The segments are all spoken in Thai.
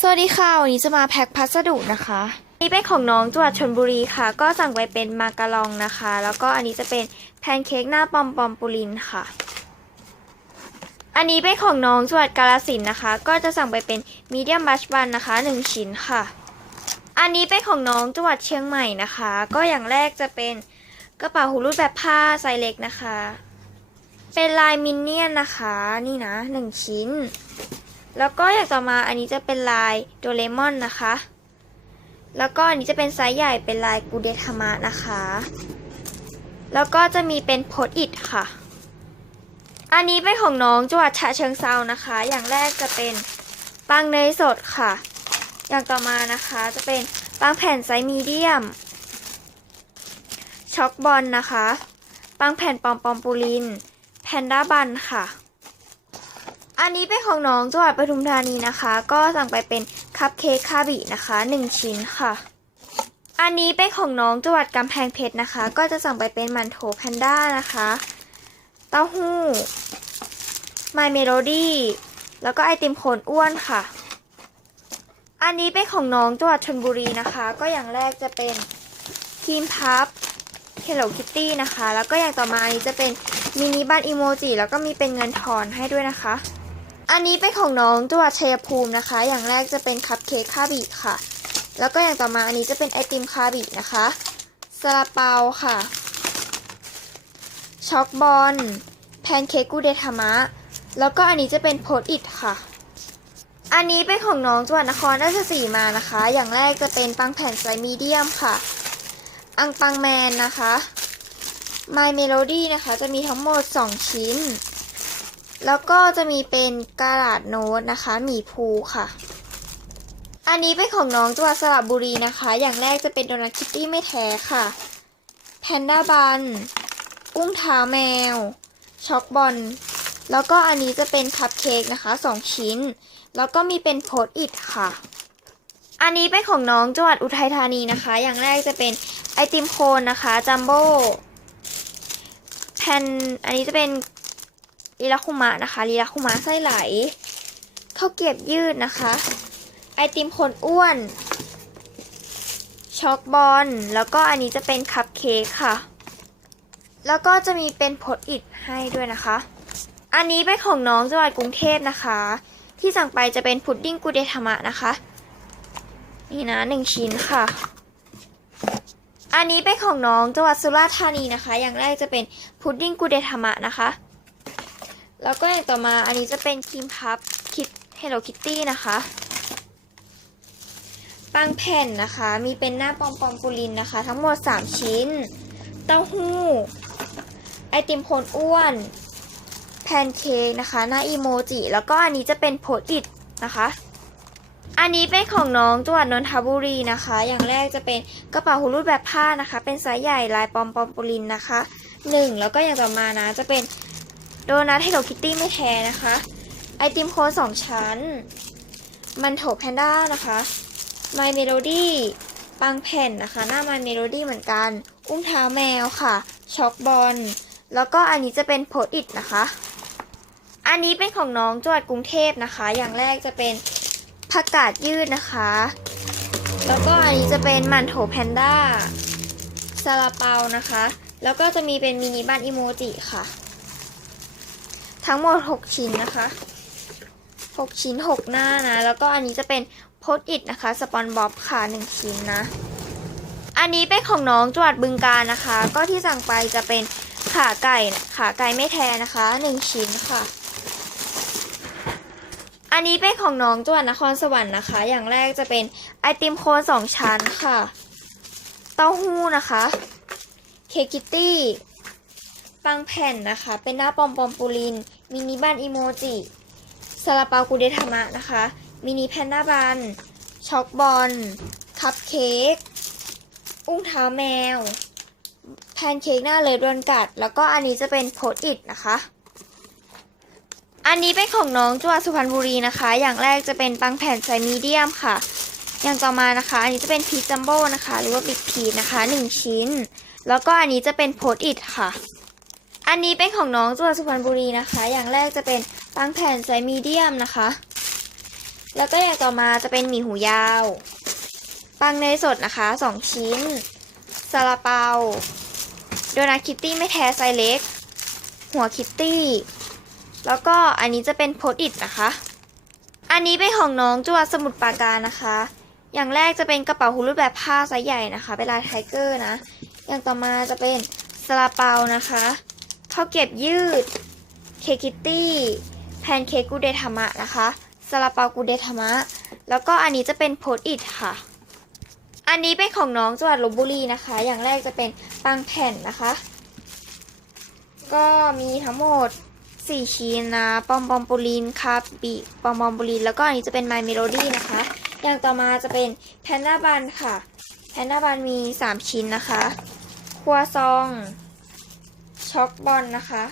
สวัสดีค่ะ วันนี้จะมาแพ็คพัสดุนะคะ นี่เป็นของน้องจังหวัดชนบุรีค่ะ ก็สั่งไปเป็นมาการองนะคะ แล้วก็อันนี้จะเป็นแพนเค้กหน้าปอมปอมปูลินค่ะ อันนี้เป็นของน้องจังหวัดกาลสินธุ์นะคะ ก็จะสั่งไปเป็นมีเดียมบัชบันนะคะหนึ่งชิ้นค่ะ อันนี้เป็นของน้องจังหวัดเชียงใหม่นะคะ ก็อย่างแรกจะเป็นกระเป๋าหูรูดแบบผ้าไซส์เล็กนะคะ เป็นลายมินเนี่ยนนะคะ นี่นะหนึ่งชิ้น แล้วก็อย่างต่อมาอันนี้จะเป็นลายโดเรมอนนะคะ แล้วก็อันนี้จะเป็นไซส์ใหญ่เป็นลายกูเดทามะนะคะ แล้วก็จะมีเป็นโพสอิดค่ะ อันนี้เป็นของน้องจังหวัดฉะเชิงเซานะคะ อย่างแรกจะเป็นปังเนยสดค่ะ อย่างต่อมานะคะจะเป็นปังแผ่นไซส์มีเดียม ช็อกบอลนะคะ ปังแผ่นปอมปอมปูลิน แพนด้าบันค่ะ อันนี้เป็นของน้องจังหวัดปทุมธานีนะคะ ก็สั่งไปเป็นคัพเค้กคาบินะคะ1ชิ้นค่ะ อันนี้เป็นของน้องจังหวัดกำแพงเพชรนะคะ ก็จะสั่งไปเป็นมันโถแพนด้านะคะ เต้าหู้ My Melody แล้วก็ไอติมโคนอ้วนค่ะ อันนี้เป็นของน้องจังหวัดชลบุรีนะคะ ก็อย่างแรกจะเป็นครีมพับ Hello Kitty นะคะ แล้วก็อย่างต่อมาอันนี้จะเป็นมินิบันอีโมจิแล้วก็มีเป็นเงินทอนให้ด้วยนะคะ อันนี้เป็นของน้องจังหวัดชัยภูมินะคะ อย่างแรกจะเป็นคัพเค้กคาบิค่ะ แล้วก็อย่างต่อมาอันนี้จะเป็นไอติมคาบินะคะซาลาเปาค่ะ ช็อกบอล แพนเค้กกูเดทามะ แล้วก็อันนี้จะเป็นโพสอิดค่ะ อันนี้เป็นของน้องจังหวัดนครราชสีมานะคะ อย่างแรกจะเป็นปังแผ่นไซมีเดียมค่ะ อังปังแมนนะคะ My Melody นะคะ จะมีทั้งหมด 2 ชิ้น แล้วก็จะมีเป็นกาลาดโน้ตนะคะหมีภูค่ะ อันนี้เป็นของน้องจังหวัดสระบุรีนะคะ อย่างแรกจะเป็นโดนัทคิตตี้ไม่แท้ค่ะแพนด้าบันอุ้งเท้าแมว ช็อกบอล แล้วก็อันนี้จะเป็นคัพเค้กนะคะ 2 ชิ้น แล้วก็มีเป็นโพสอิดค่ะ อันนี้เป็นของน้องจังหวัดอุทัยธานีนะคะ อย่างแรกจะเป็นไอติมโคนนะคะ จัมโบ้แผ่นอันนี้จะเป็น ลีลาคุมะนะคะลีลาคุมะไส้ไหลข้าวเกรียบยืดนะคะ ไอติมคนอ้วน ช็อกบอล แล้วก็อันนี้จะเป็นคัพเค้กค่ะ แล้วก็จะมีเป็นผลอิดให้ด้วยนะคะ อันนี้เป็นของน้องจังหวัดกรุงเทพนะคะ ที่สั่งไปจะเป็นพุดดิ้งกูเดทามะนะคะ นี่นะหนึ่งชิ้นค่ะ อันนี้เป็นของน้องจังหวัดสุราษฎร์ธานีนะคะ อย่างแรกจะเป็นพุดดิ้งกูเดทามะนะคะ แล้วก็อย่างต่อมาอันนี้จะเป็นครีมพับคิด Hello Kitty นะคะปังแผ่นนะคะ มีเป็นหน้าปอมปอมปูลินนะคะ ทั้งหมด 3 ชิ้น เต้าหู้ ไอติมโคนอ้วน แพนเค้กนะคะ หน้าอีโมจิ แล้วก็อันนี้จะเป็นโพติดนะคะ อันนี้เป็นของน้องจังหวัดนนทบุรีนะคะ อย่างแรกจะเป็นกระเป๋าหูรูดแบบผ้านะคะ เป็นไซส์ใหญ่ลายปอมปอมปูลินนะคะหนึ่งแล้วก็อย่างต่อมานะจะเป็น โดนัทเฮลโลคิตตี้ไม่แท้นะคะ ไอติมโคนสองชั้น มันโถแพนด้านะคะ My Melody ปังแผ่นนะคะ หน้า My Melody เหมือนกัน อุ้งเท้าแมวค่ะ ช็อกบอล แล้วก็อันนี้จะเป็นโพสอิดนะคะ อันนี้เป็นของน้องจังหวัดกรุงเทพนะคะ อย่างแรกจะเป็นผักกาดยืดนะคะ แล้วก็อันนี้จะเป็นมันโถแพนด้าซาลาเปานะคะ แล้วก็จะมีเป็นมินิบันอิโมจิค่ะ ทั้งหมด 6 ชิ้นนะคะ 6 ชิ้น 6 หน้านะ แล้วก็อันนี้จะเป็นโพสอิดนะคะ สปอนบ๊อบค่ะ 1 ชิ้นนะ อันนี้เป็นของน้องจังหวัดบึงการนะคะ ก็ที่สั่งไปจะเป็นขาไก่ขาไก่ไม่แท้นะคะ 1 ชิ้นค่ะ อันนี้เป็นของน้องจังหวัดนครสวรรค์นะคะ อย่างแรกจะเป็นไอติมโคนสองชั้นค่ะ เต้าหู้นะคะเคกิตตี้ปังแผ่นนะคะ เป็นหน้าปอมปอมปูลิน มินิบันอีโมจิซาลาเปากูเดทามะนะคะ มินิแพนด้าบัน ช็อกบอล คัพเค้ก อุ้งเท้าแมว แพนเค้กหน้าเลยโดนกัด แล้วก็อันนี้จะเป็นโพสอิดนะคะ อันนี้เป็นของน้องจังหวัดสุพรรณบุรีนะคะ อย่างแรกจะเป็นปังแผ่นไซมีเดียมค่ะ อย่างต่อมานะคะ อันนี้จะเป็นพีชจัมโบ้นะคะ หรือว่าบิ๊กพีชนะคะ 1 ชิ้น แล้วก็อันนี้จะเป็นโพสอิดค่ะ อันนี้เป็นของน้องจังหวัดสุพรรณบุรีนะคะ อย่างแรกจะเป็นปังแผ่นไซส์มีเดียมนะคะ แล้วก็อย่างต่อมาจะเป็นหมี่หูยาว ปังเนยสดนะคะสองชิ้นซาลาเปา โดนัทคิตตี้ไม่แท้ไซส์เล็ก หัวคิตตี้ แล้วก็อันนี้จะเป็นโพสอิทนะคะ อันนี้เป็นของน้องจังหวัดสมุทรปราการนะคะ อย่างแรกจะเป็นกระเป๋าฮูลูดแบบผ้าไซส์ใหญ่นะคะ เป็นลายไทเกอร์นะ อย่างต่อมาจะเป็นซาลาเปานะคะ ข้าวเกรียบยืด เคคิตตี้ แพนเค้กกูเดทามะนะคะซาลาเปากูเดทามะ แล้วก็อันนี้จะเป็นโพสอิทค่ะ อันนี้เป็นของน้องจังหวัดลบบุรีนะคะ อย่างแรกจะเป็นปังแผ่นนะคะ ก็มีทั้งหมด4ชิ้นนะปอมปอมปูลินคาบิปอมปอมปูลินแล้วก็อันนี้จะเป็น My Melody นะคะ อย่างต่อมาจะเป็นแพนด้าบันค่ะแพนด้าบันมี 3 ชิ้นนะคะ ครัวซอง ช็อกบอลนะคะ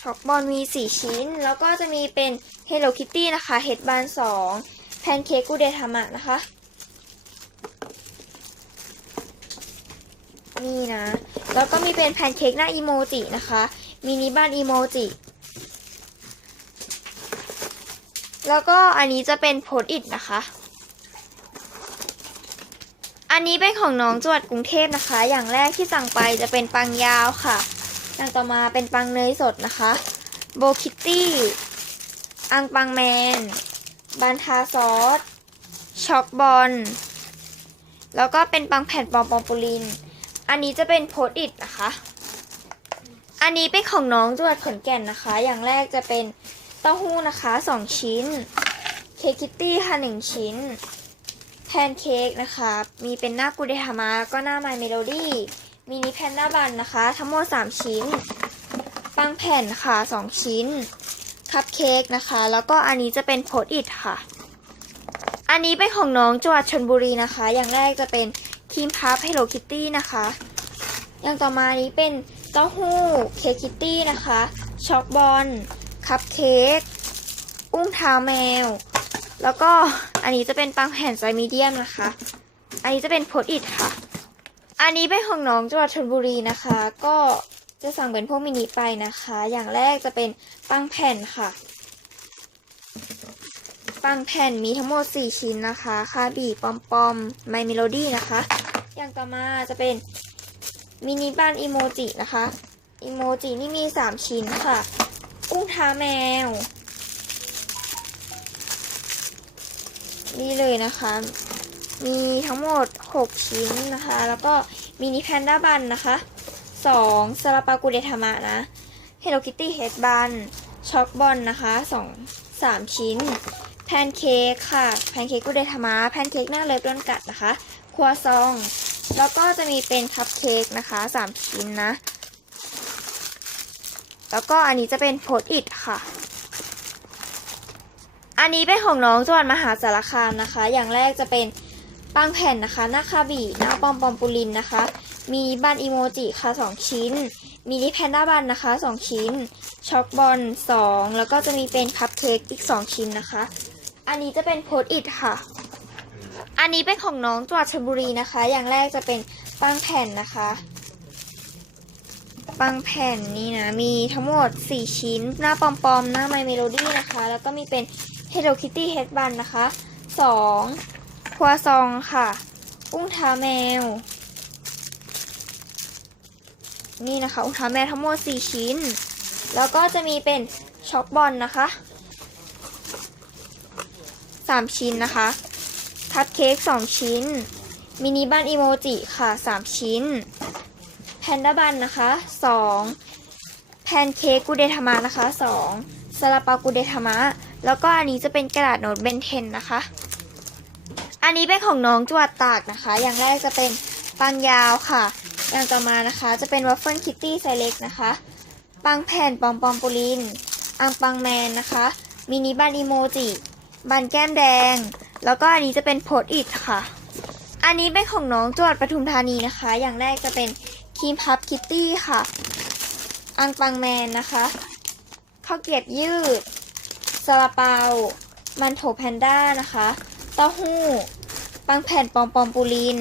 ช็อกบอลมี 4 ชิ้น แล้วก็จะมีเป็น Hello Kitty นะคะ เฮดบาน2แพนเค้กกูเดทามะนะคะ นี่นะ แล้วก็มีเป็นแพนเค้กหน้าอีโมจินะคะ มินิบ้านอีโมจิแล้วก็อันนี้จะเป็นโพสอิทนะคะ อันนี้เป็นของน้องจังหวัดกรุงเทพนะคะ อย่างแรกที่สั่งไปจะเป็นปังยาวค่ะ อย่างต่อมาเป็นปังเนยสดนะคะ โบคิตตี้ อังปังแมน บันทาซอส ช็อกบอล แล้วก็เป็นปังแผ่นปอมปอมปูลิน อันนี้จะเป็นโพสอิทนะคะ อันนี้เป็นของน้องจังหวัดขอนแก่นนะคะ อย่างแรกจะเป็นเต้าหู้นะคะสองชิ้น เคคิตตี้ค่ะหนึ่งชิ้น แพนเค้กนะคะ มีเป็นหน้ากูเดฮามาแล้วก็หน้าไมเมโลดี้มินิแพนหน้าบันนะคะ ทั้งหมด 3 ชิ้น ปังแผ่นค่ะ 2 ชิ้น คัพเค้กนะคะ แล้วก็อันนี้จะเป็นโพสอิทค่ะ อันนี้เป็นของน้องจังหวัดชนบุรีนะคะ อย่างแรกจะเป็นครีมพับ Hello Kitty นะคะ อย่างต่อมานี้เป็นเต้าหู้เค้กคิตตี้นะคะ ช็อกบอล คัพเค้ก อุ้งเท้าแมว แล้วก็อันนี้จะเป็นปังแผ่นไซมีเดียมนะคะ อันนี้จะเป็นโพสต์อิทค่ะ อันนี้เป็นของน้องจังหวัดชลบุรีนะคะ ก็จะสั่งเป็นพวกมินิไปนะคะ อย่างแรกจะเป็นปังแผ่นค่ะ ปังแผ่นมีทั้งหมด 4 ชิ้นนะคะคาบีปอมปอมไมเมโลดี้นะคะ อย่างต่อมาจะเป็นมินิบ้านอีโมจินะคะอีโมจินี่มี 3 ชิ้นค่ะอุ้งท้าแมว นี่เลยนะคะ มีทั้งหมด 6 ชิ้นนะคะ แล้วก็มินิแพนด้าบันนะคะ2ซาลาปากูเดทามะนะ Hello Kitty Head Bun ช็อกบอลนะคะ2 3 ชิ้น แพนเค้กค่ะ แพนเค้กกูเดทามะแพนเค้กหน้าเล็บโดนกัดนะคะ ครัวซอง แล้วก็จะมีเป็นคัพเค้กนะคะ 3 ชิ้นนะ แล้วก็อันนี้จะเป็นโพสต์อิทค่ะ อันนี้เป็นของน้องจังหวัดมหาสารคามนะคะ อย่างแรกจะเป็นปังแผ่นนะคะหน้าคาบีหน้าปอมปอมปูลินนะคะ มีบันอีโมจิค่ะ2ชิ้น มีนิแพนด้าบันนะคะ2ชิ้น ช็อกบอล2แล้วก็จะมีเป็นคัพเค้กอีก2ชิ้นนะคะ อันนี้จะเป็นโพสอิทค่ะ อันนี้เป็นของน้องจังหวัดชลบุรีนะคะ อย่างแรกจะเป็นปังแผ่นนะคะปังแผ่นนี่นะ มีทั้งหมด 4 ชิ้น หน้าปอมปอมๆหน้าไมเมโลดี้นะคะ แล้วก็มีเป็น Hello Kitty Head Bun นะคะ 2. ครัวซองค่ะ อุ้งเท้าแมว นี่นะคะ อุ้งเท้าแมวทั้งหมด 4 ชิ้น แล้วก็จะมีเป็นช็อกบอลนะคะ 3 ชิ้นนะคะคัพเค้ก 2 ชิ้น มินิบันอีโมจิค่ะ 3 ชิ้น แพนด้าบันนะคะ 2 แพนเค้กกูเดทามะนะคะ 2ซาลาเปากูเดทามะ แล้วก็อันนี้จะเป็นกระดาษโน้ตเบนเทนนะคะ อันนี้เป็นของน้องจวดตากนะคะ อย่างแรกจะเป็นปังยาวค่ะ อย่างต่อมานะคะจะเป็นวัฟเฟิลคิตตี้ไซเล็กนะคะ ปังแผ่นปอมปอมปูลิน อังปังแมนนะคะ มินิบันอีโมจิ บันแก้มแดง แล้วก็อันนี้จะเป็นโพสอิทค่ะ อันนี้เป็นของน้องจวดปทุมธานีนะคะ อย่างแรกจะเป็นครีมพับคิตตี้ค่ะ อังปังแมนนะคะข้าวเกรียบยืด ซาลาเปา มันโถแพนด้านะคะ เต้าหู้ ปังแผ่นปอมปอมปูลิน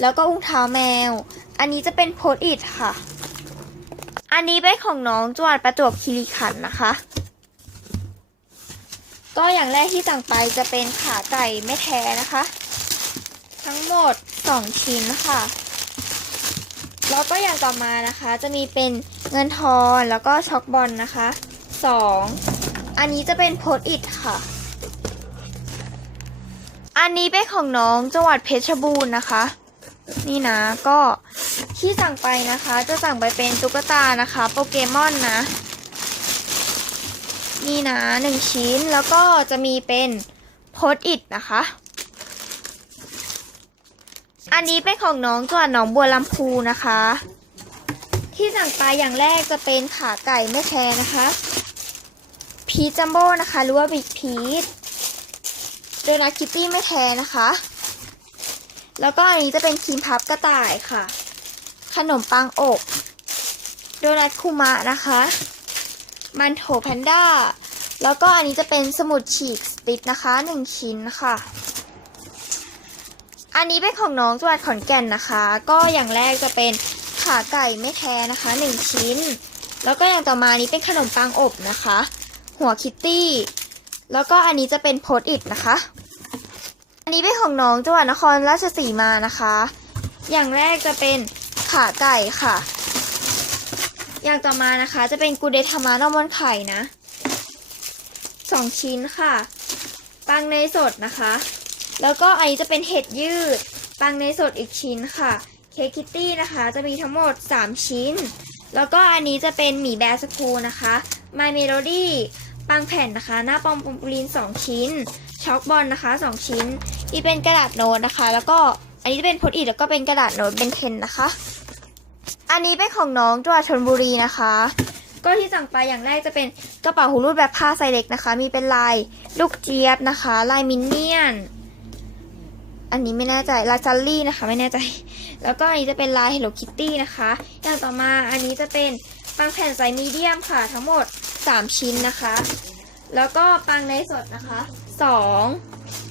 แล้วก็อุ้งเท้าแมว อันนี้จะเป็นโพสต์อิทค่ะ อันนี้เป็นของน้องจวัดประจวบคีรีขันธ์นะคะ ก็อย่างแรกที่สั่งไปจะเป็นขาไก่ไม่แท้นะคะ ทั้งหมด 2 ชิ้นค่ะแล้วก็อย่างต่อมานะคะจะมีเป็นเงินทอนแล้วก็ช็อกบอลนะคะ 2 อันนี้จะเป็นโพสอิทค่ะ อันนี้เป็นของน้องจังหวัดเพชรบูรณ์นะคะ นี่นะก็ที่สั่งไปนะคะ จะสั่งไปเป็นตุ๊กตานะคะโปเกมอนนะ นี่นะหนึ่งชิ้นแล้วก็จะมีเป็นโพสอิดนะคะ อันนี้เป็นของน้องจังหวัดหนองบัวลำพูนะคะ ที่สั่งไปอย่างแรกจะเป็นขาไก่ไม่แท้นะคะ พีจัมโบ้นะคะ หรือว่าบิ๊กพีชโดนัทคิตตี้ไม่แท้นะคะ แล้วก็อันนี้จะเป็นครีมพับกระต่ายค่ะ ขนมปังอบโดนัทคุมะนะคะ มันโถแพนด้า แล้วก็อันนี้จะเป็นสมุดฉีกสติ๊กนะคะหนึ่งชิ้นค่ะ อันนี้เป็นของน้องจังหวัดขอนแก่นนะคะ ก็อย่างแรกจะเป็นขาไก่ไม่แท้นะคะหนึ่งชิ้น แล้วก็อย่างต่อมานี้เป็นขนมปังอบนะคะ หัวคิตตี้ แล้วก็อันนี้จะเป็นโพสอิทนะคะ อันนี้เป็นของน้องจังหวัดนครราชสีมานะคะ อย่างแรกจะเป็นขาไก่ค่ะ อย่างต่อมานะคะ จะเป็นกูเดทามานอมอนไข่นะสองชิ้นค่ะ ปังเนสดนะคะ แล้วก็อันนี้จะเป็นเห็ดยืด ปังเนสดอีกชิ้นค่ะ เค้กคิตตี้นะคะ จะมีทั้งหมด 3 ชิ้น แล้วก็อันนี้จะเป็นหมี่แบร์สคูนะคะ My Melody ปังแผ่นนะคะ หน้าปอมปอมปูลิน 2 ชิ้น ช็อกบอลนะคะ 2 ชิ้น นี่เป็นกระดาษโน้ตนะคะ แล้วก็อันนี้จะเป็นพสต์อิทแล้วก็เป็นกระดาษโน้ตเป็นเทนนะคะ อันนี้เป็นของน้องจังหวัดชลบุรีนะคะ ก็ที่สั่งไปอย่างแรกจะเป็นกระเป๋าหูรูดแบบผ้าไซเล็กนะคะ มีเป็นลายลูกเจี๊ยบนะคะ ลายมินเนี่ยน อันนี้ไม่แน่ใจลายซัลลี่นะคะ ไม่แน่ใจ แล้วก็อันนี้จะเป็นลาย Hello Kitty นะคะ อย่างต่อมาอันนี้จะเป็นปังแผ่นไซส์มีเดียมค่ะทั้งหมด 3ชิ้นนะคะ แล้วก็ปังในสดนะคะ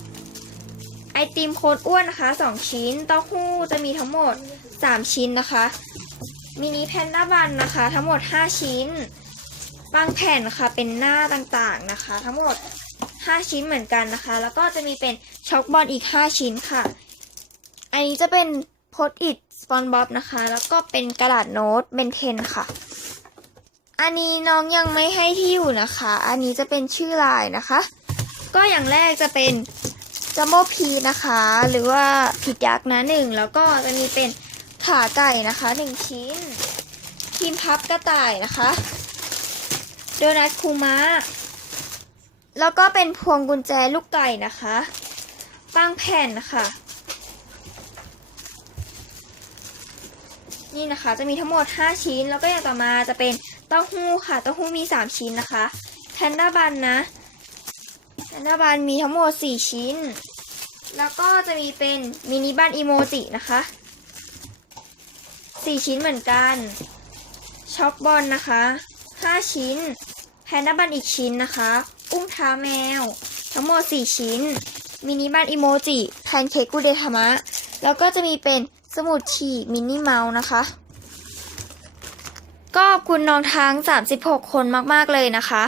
2ไอติมโคนอ้วนนะคะ2ชิ้น เต้าหู้จะมีทั้งหมด3ชิ้นนะคะ มินิแพนด้าบันนะคะ ทั้งหมด5ชิ้น บางแผ่นค่ะเป็นหน้าต่างๆนะคะ ทั้งหมด5ชิ้นเหมือนกันนะคะ แล้วก็จะมีเป็นช็อกบอลอีก5ชิ้นค่ะ อันนี้จะเป็นโพสอิทสปอนบ๊อบนะคะ แล้วก็เป็นกระดาษโน้ตเบนเทนค่ะ อันนี้น้องยังไม่ให้ที่อยู่นะคะ อันนี้จะเป็นชื่อลายนะคะ ก็อย่างแรกจะเป็นจัมโบ้พีนะคะ หรือว่าผิดยักษ์นะหนึ่งแล้วก็จะมีเป็นขาไก่นะคะหนึ่งชิ้นครีมพับกระต่ายนะคะ โดนัทคูมะแล้วก็เป็นพวงกุญแจลูกไก่นะคะปังแผ่นค่ะ นี่นะคะจะมีทั้งหมด 5 ชิ้น แล้วก็อย่างต่อมาจะเป็น เต้าหู้ค่ะ เต้าหู้มี 3 ชิ้นนะคะแพนด้าบันนะแพนด้าบันมีทั้งหมด 4 ชิ้น แล้วก็จะมีเป็นมินิบันอีโมจินะคะ 4 ชิ้นเหมือนกันช็อกบอลนะคะ 5 ชิ้น แพนด้าบันอีกชิ้นนะคะ อุ้งเท้าแมว ทั้งหมด 4 ชิ้น มินิบันอีโมจิ แพนเค้กกุเดทามะ แล้วก็จะมีเป็นสมุดฉีกมินิเมาส์นะคะ ก็ขอบคุณน้องทั้ง 36 คนมาก ๆ เลยนะคะ